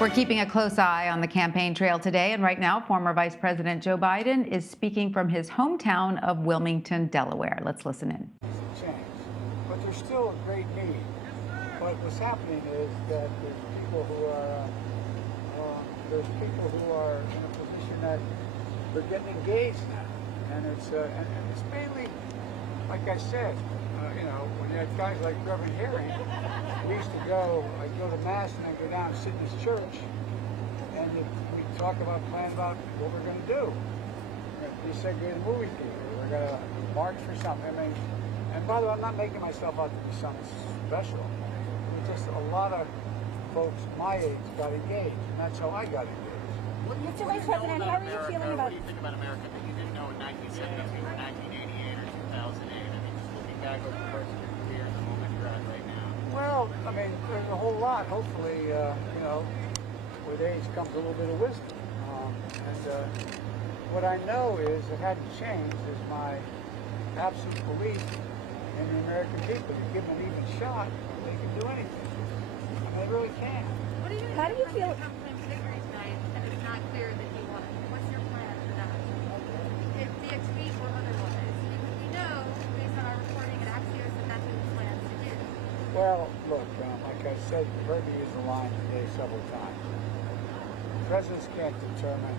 We're keeping a close eye on the campaign trail today, and right now, former Vice President Joe Biden is speaking from his hometown of Wilmington, Delaware. Let's listen in. Change, but there's still a great need. But what's happening is that there's people who are in a position that they're getting engaged now, and it's mainly, like I said, when you had guys like Reverend Herring, we used to I'd go to Mass and I'd go down and sit in his church, and we'd talk about, plan about what we're going to do. We're going to desegregate the movie theater. We're going to march for something. I mean, and by the way, I'm not making myself out to be something special. It's just a lot of folks my age got engaged, and that's how I got engaged. Mr. Vice President, how are you feeling about... What do you think about America that you didn't know in 1972 or 1988 or 2008? I mean, just looking back over the course of your career and the moment you're at right now. Well, I mean, there's a whole lot. Hopefully, with age comes a little bit of wisdom. What I know is it hadn't changed is my absolute belief in the American people. You give them an even shot, they can do anything. I mean, they really can. How do you feel? It's not clear that you want it. What's your plan for that? If the tweet or otherwise, we know based on our reporting and Axios that that's what he plans to do. Well, look, like I said, you've heard me use the line today several times. Presidents can't determine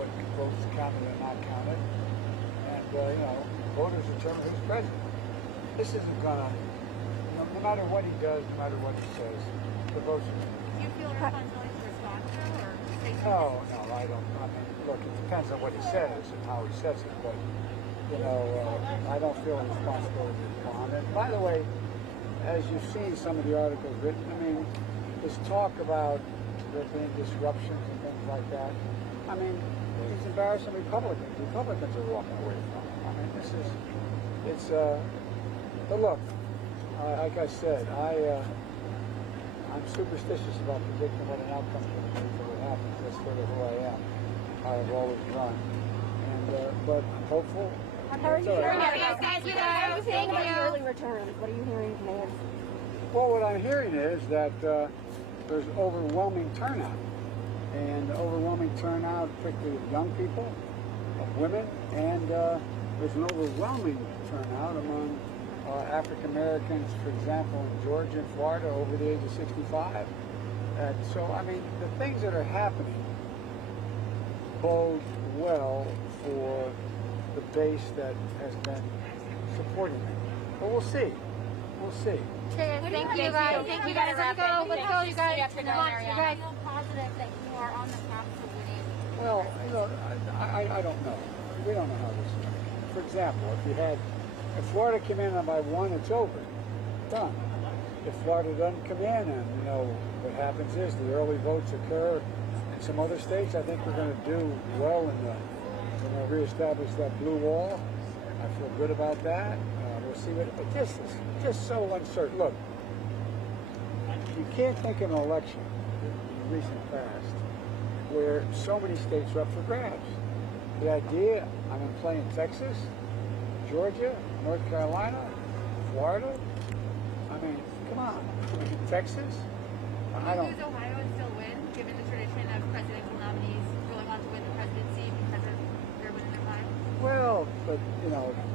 what votes counted and not counted, and voters determine who's president. This isn't gonna, no matter what he does, no matter what he says, the votes are. Do you feel responsibility to respond to or say something? No, I don't. I mean, look, it depends on what he says and how he says it, but, I don't feel a responsibility to respond. And by the way, as you've seen some of the articles written, I mean, this talk about there being disruptions and things like that, I mean, he's embarrassing Republicans. Republicans are walking away from him. I mean, but look, like I said, I'm superstitious about predicting what an outcome is going to be for what happens. That's sort of who I am. I've always run. But I'm hopeful. How are you feeling Thank you. about the early returns? What are you hearing from them? Well, what I'm hearing is that there's overwhelming turnout. And the overwhelming turnout, particularly of young people, of women, and there's an overwhelming turnout among African Americans, for example, in Georgia and Florida, over the age of 65. And so, I mean, the things that are happening bode well for the base that has been supporting me. But we'll see. We'll see. Thank you guys. Thank you guys. Let's go, you guys. I feel positive that you are on the path to winning. Well, I don't know. We don't know how this is. For example, if Florida came in by 1, it's over. Done. If Florida doesn't come in, and what happens is the early votes occur in some other states, I think we're going to do well in reestablish that blue wall. I feel good about that. We'll see what. But this is just so uncertain. Look, you can't think of an election in the recent past where so many states are up for grabs. The idea, I'm going to play in Texas, Georgia, North Carolina, Florida. I mean, come on. Texas? I don't. Does Ohio still win, given the tradition of presidential nominees going on to win the presidency because of their winning their time? Well, but,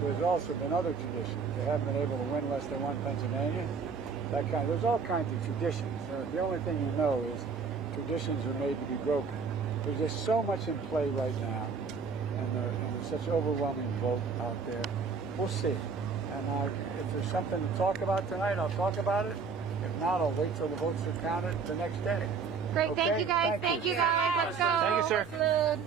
there's also been other traditions. They haven't been able to win unless they won Pennsylvania. There's all kinds of traditions. The only thing you know is traditions are made to be broken. There's just so much in play right now, and there's such overwhelming vote out there. We'll see. And if there's something to talk about tonight, I'll talk about it. If not, I'll wait till the votes are counted the next day. Great. Okay? Thank you guys. Thank you. Let's go. Thank you, sir. Salute.